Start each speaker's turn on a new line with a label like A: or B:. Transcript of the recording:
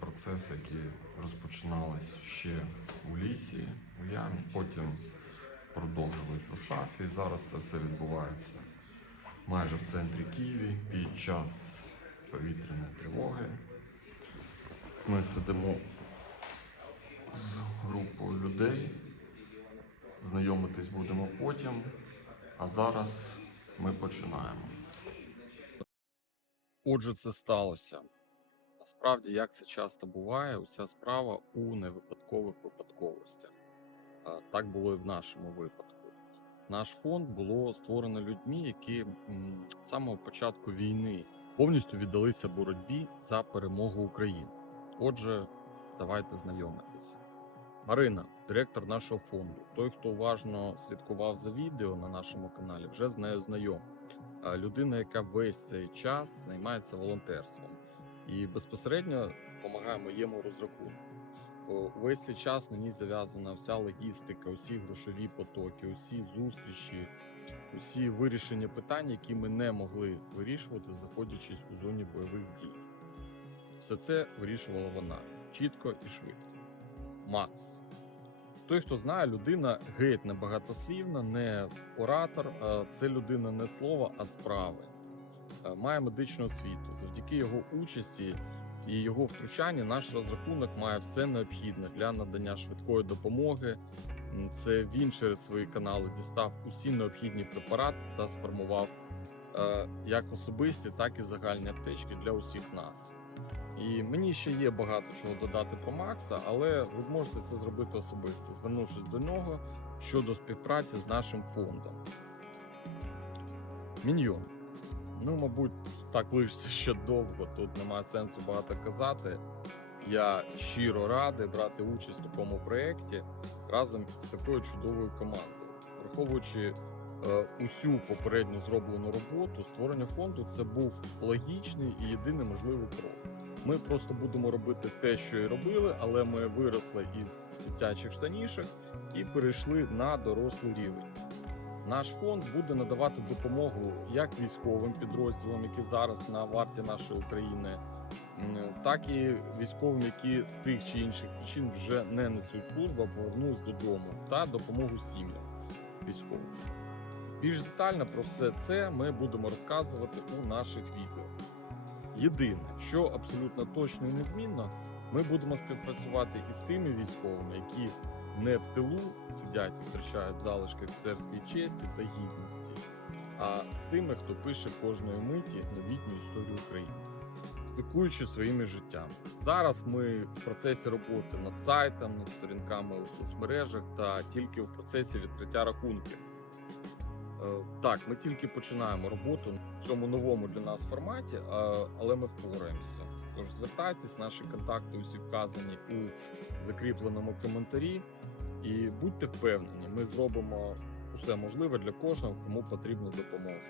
A: процеси, які розпочинались ще у лісі, у ямі, потім продовжились у шафі. Зараз це все відбувається майже в центрі Києві під час повітряної тривоги. Ми сидимо з групою людей. Знайомитись будемо потім. А зараз ми починаємо. Отже, це сталося. Насправді, як це часто буває, уся справа у невипадкових випадковостях. Так було і в нашому випадку. Наш фонд було створено людьми, які з самого початку війни повністю віддалися боротьбі за перемогу України. Отже, давайте знайомитись. Марина, директор нашого фонду. Той, хто уважно слідкував за відео на нашому каналі, вже з нею знайом. Людина, яка весь цей час займається волонтерством і безпосередньо допомагає моєму розрахунку. Весь цей час на ній зав'язана вся логістика, усі грошові потоки, усі зустрічі, усі вирішення питань, які ми не могли вирішувати, знаходячись у зоні бойових дій. Все це вирішувала вона чітко і швидко. Макс. Той, хто знає, людина геть не багатослівна, не оратор, а це людина не слова, а справи. Е, Має медичну освіту. Завдяки його участі і його втручанні наш розрахунок має все необхідне для надання швидкої допомоги. Це він через свої канали дістав усі необхідні препарати та сформував е, як особисті, так і загальні аптечки для усіх нас. І мені ще є багато чого додати про Макса, але ви зможете це зробити особисто, звернувшись до нього щодо співпраці з нашим фондом. Міньйон. Ну, мабуть, так лишиться ще довго. Тут немає сенсу багато казати. Я щиро радий брати участь у такому проєкті разом з такою чудовою командою. Враховуючи е, усю попередньо зроблену роботу, створення фонду це був логічний і єдиний можливий крок. Ми просто будемо робити те, що і робили, але ми виросли із дитячих штанішок і перейшли на дорослий рівень. Наш фонд буде надавати допомогу як військовим підрозділам, які зараз на варті нашої України, так і військовим, які з тих чи інших причин вже не несуть службу, а повернулись додому, та допомогу сім'ям військовим. Більш детально про все це ми будемо розказувати у наших відео. Єдине, що абсолютно точно і незмінно, ми будемо співпрацювати із тими військовими, які не в тилу сидять і втрачають залишки офіцерської честі та гідності, а з тими, хто пише кожної миті новітню історію України, стикуючи своїми життями. Зараз ми в процесі роботи над сайтом, над сторінками у соцмережах та тільки в процесі відкриття рахунків. Е, Так, ми тільки починаємо роботу в цьому новому для нас форматі, е, але ми впораємося. Тож звертайтесь, наші контакти усі вказані у закріпленому коментарі. І будьте впевнені, ми зробимо усе можливе для кожного, кому потрібна допомога.